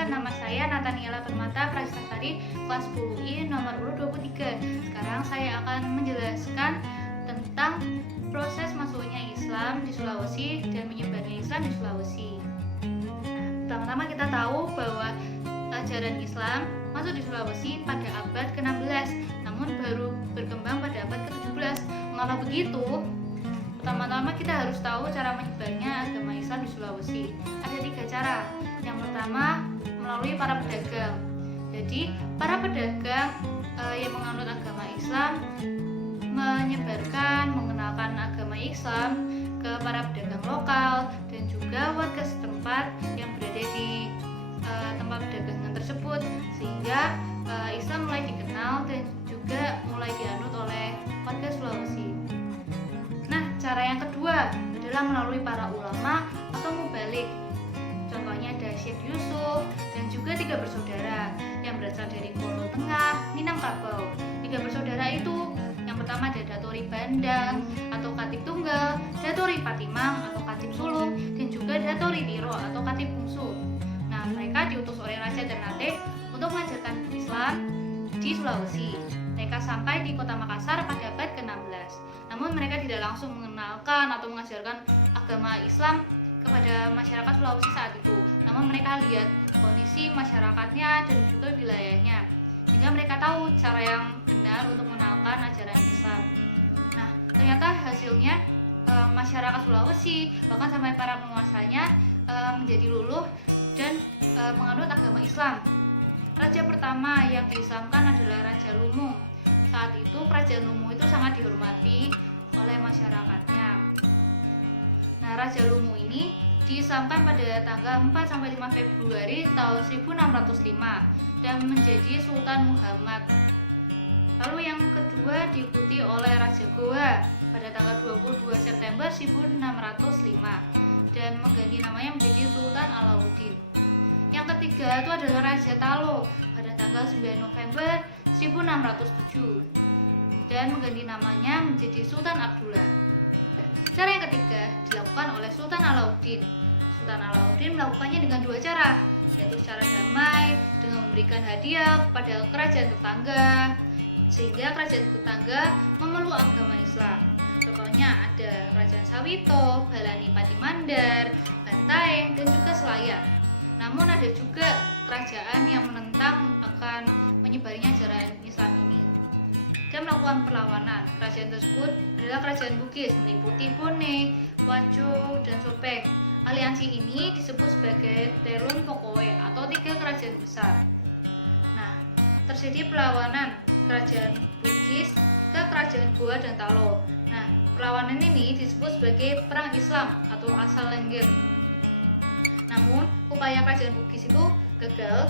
Perkenalkan, nama saya Nataniela Permata Prastasari, kelas 10I nomor urut 23. Sekarang saya akan menjelaskan tentang proses masuknya Islam di Sulawesi dan menyebarnya Islam di Sulawesi. Pertama-tama kita tahu bahwa ajaran Islam masuk di Sulawesi pada abad ke-16, namun baru berkembang pada abad ke-17. Mengapa begitu? Pertama-tama kita harus tahu cara menyebarnya agama Islam di Sulawesi. Ada 3 cara. Yang pertama, melalui para pedagang. Jadi, para pedagang yang menganut agama Islam menyebarkan, mengenalkan agama Islam ke para pedagang lokal dan juga warga setempat yang berada di tempat perdagangan tersebut, sehingga Islam mulai dikenal dan juga mulai dianut oleh warga Sulawesi. Nah, cara yang kedua adalah melalui para ulama atau mubalik. Contohnya ada Syekh Yusuf dan juga 3 bersaudara yang berasal dari Kolo Tengah, Minangkabau. 3 bersaudara itu yang pertama ada Datori Bandang atau Katib Tunggal, Datori Patimang atau Katib Sulung, dan juga Datori Tiro atau Katib Bungsu. Nah, mereka diutus oleh Raja Ternate untuk mengajarkan Islam di Sulawesi. Mereka sampai di kota Makassar pada abad ke-16. Namun mereka tidak langsung mengenalkan atau mengajarkan agama Islam kepada masyarakat Sulawesi saat itu. Namun mereka lihat kondisi masyarakatnya dan juga wilayahnya, sehingga mereka tahu cara yang benar untuk mengenalkan ajaran Islam. Nah, ternyata hasilnya masyarakat Sulawesi, bahkan sampai para penguasanya menjadi luluh dan menganut agama Islam. Raja pertama yang diislamkan adalah Raja Lumu. Saat itu kerajaan Lumu itu sangat dihormati oleh masyarakatnya. Nah, Raja Lumu ini diislamkan pada tanggal 4-5 Februari tahun 1605 dan menjadi Sultan Muhammad. Lalu yang kedua diikuti oleh Raja Goa pada tanggal 22 September 1605 dan mengganti namanya menjadi Sultan Alauddin. Yang ketiga itu adalah Raja Talo pada tanggal 9 November 1607 dan mengganti namanya menjadi Sultan Abdullah. Cara yang ketiga dilakukan oleh Sultan Alauddin. Sultan Alauddin melakukannya dengan 2 cara, yaitu secara damai dengan memberikan hadiah kepada kerajaan tetangga, sehingga kerajaan tetangga memeluk agama Islam. Contohnya ada Kerajaan Sawito, Balani Patimandar, Bantaeng, dan juga Selayar. Namun ada juga kerajaan yang menentang akan menyebarnya ajaran Islam ini dan melakukan perlawanan. Kerajaan tersebut adalah kerajaan Bugis meliputi Bone, Wajo, dan Sopeng. Aliansi ini disebut sebagai Telun Pokowe atau 3 kerajaan besar. Nah, terjadi perlawanan kerajaan Bugis ke kerajaan Goa dan Talo. Nah, perlawanan ini disebut sebagai Perang Islam atau Asal Lengger. Namun, upaya kerajaan Bugis itu gagal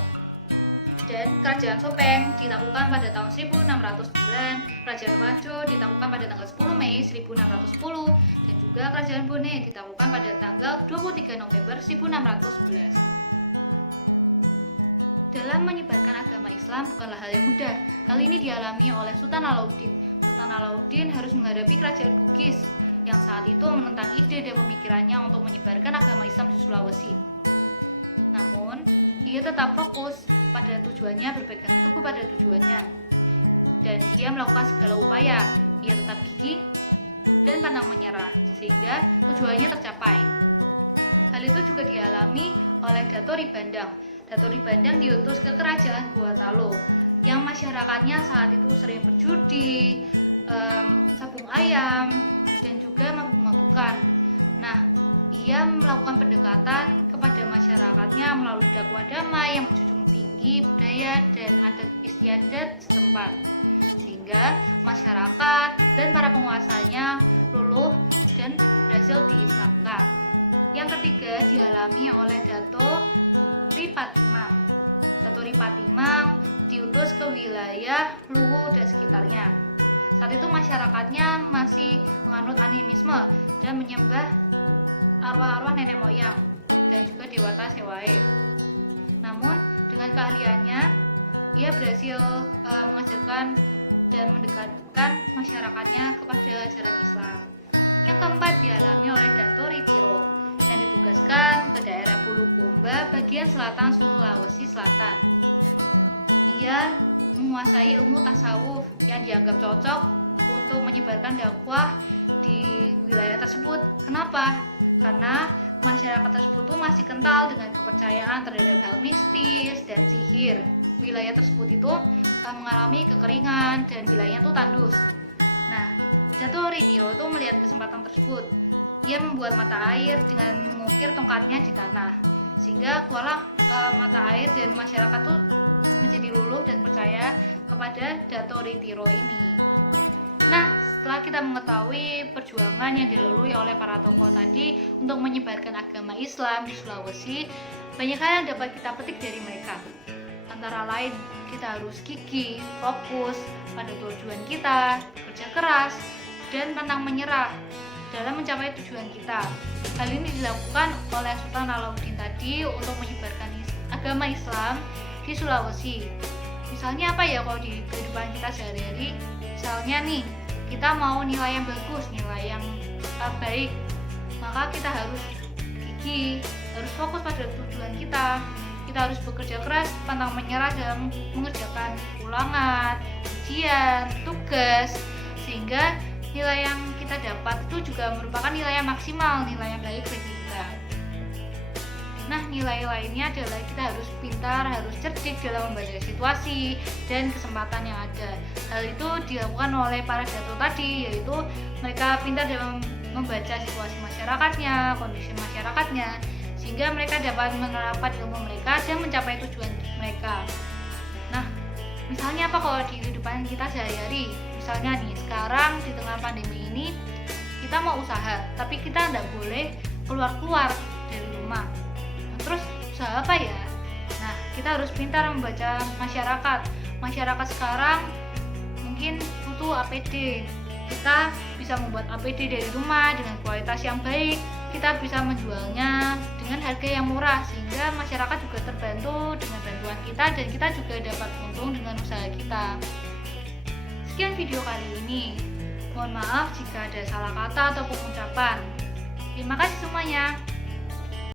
dan kerajaan Sopeng ditaklukkan pada tahun 1609, kerajaan Wajo ditaklukkan pada tanggal 10 Mei 1610, dan juga kerajaan Bone ditaklukkan pada tanggal 23 November 1611. Dalam menyebarkan agama Islam bukanlah hal yang mudah. Kali ini dialami oleh Sultan Alauddin. Sultan Alauddin harus menghadapi kerajaan Bugis yang saat itu menentang ide dan pemikirannya untuk menyebarkan agama Islam di Sulawesi. Namun, ia tetap fokus pada tujuannya, berpegang teguh pada tujuannya. Dan ia melakukan segala upaya. Ia tetap gigih dan pantang menyerah, sehingga tujuannya tercapai. Hal itu juga dialami oleh Datori Bandang. Datori Bandang diutus ke kerajaan Goa Talo, yang masyarakatnya saat itu sering berjudi, sabung ayam, dan juga mabuk-mabukan. Nah, ia melakukan pendekatan kepada masyarakatnya melalui dakwah damai yang menjunjung tinggi budaya dan adat istiadat setempat, sehingga masyarakat dan para penguasanya luluh dan berhasil diislamkan. Yang ketiga dialami oleh Datori Patimang. Datori Patimang diutus ke wilayah Luwu dan sekitarnya. Saat itu masyarakatnya masih menganut animisme dan menyembah arwah-arwah nenek moyang dan juga dewata Sewae. Namun dengan keahliannya ia berhasil mengajarkan dan mendekatkan masyarakatnya kepada ajaran Islam. Yang keempat dialami oleh Datori Tiro. yang ditugaskan ke daerah Bulukumba bagian selatan Sulawesi Selatan. Ia menguasai ilmu tasawuf yang dianggap cocok untuk menyebarkan dakwah di wilayah tersebut. Kenapa? Karena masyarakat tersebut tuh masih kental dengan kepercayaan terhadap hal mistis dan sihir. Wilayah tersebut itu mengalami kekeringan dan wilayahnya tuh tandus. Nah, Jaturitiro itu melihat kesempatan tersebut. Ia membuat mata air dengan mengukir tongkatnya di tanah, sehingga keluarlah mata air dan masyarakat tuh menjadi luluh dan percaya kepada Jaturitiro ini. Nah, setelah kita mengetahui perjuangan yang dilalui oleh para tokoh tadi untuk menyebarkan agama Islam di Sulawesi, banyak hal yang dapat kita petik dari mereka. Antara lain, kita harus gigih, fokus pada tujuan kita, kerja keras, dan pantang menyerah dalam mencapai tujuan kita. Hal ini dilakukan oleh Sultan Alauddin tadi untuk menyebarkan agama Islam di Sulawesi. Misalnya apa ya kalau di kehidupan kita sehari-hari? Misalnya nih, kita mau nilai yang bagus, nilai yang baik, maka kita harus gigih, harus fokus pada tujuan kita. Kita harus bekerja keras, pantang menyerah dalam mengerjakan ulangan, ujian, tugas, sehingga nilai yang kita dapat itu juga merupakan nilai yang maksimal, nilai yang baik bagi kita. Nah, nilai lainnya adalah kita harus pintar, harus cerdik dalam membaca situasi dan kesempatan yang ada. Hal itu dilakukan oleh para dato tadi, yaitu mereka pintar dalam membaca situasi masyarakatnya, kondisi masyarakatnya, sehingga mereka dapat menerapkan ilmu mereka dan mencapai tujuan mereka. Nah, misalnya apa kalau di kehidupan kita sehari-hari? Misalnya nih, sekarang di tengah pandemi ini kita mau usaha, tapi kita tidak boleh keluar-keluar dari rumah. Terus usaha apa ya? Nah, kita harus pintar membaca masyarakat. Masyarakat sekarang mungkin butuh APD. Kita bisa membuat APD dari rumah dengan kualitas yang baik. Kita bisa menjualnya dengan harga yang murah, sehingga masyarakat juga terbantu dengan bantuan kita dan kita juga dapat untung dengan usaha kita. Sekian video kali ini. Mohon maaf jika ada salah kata atau pengucapan. Terima kasih semuanya.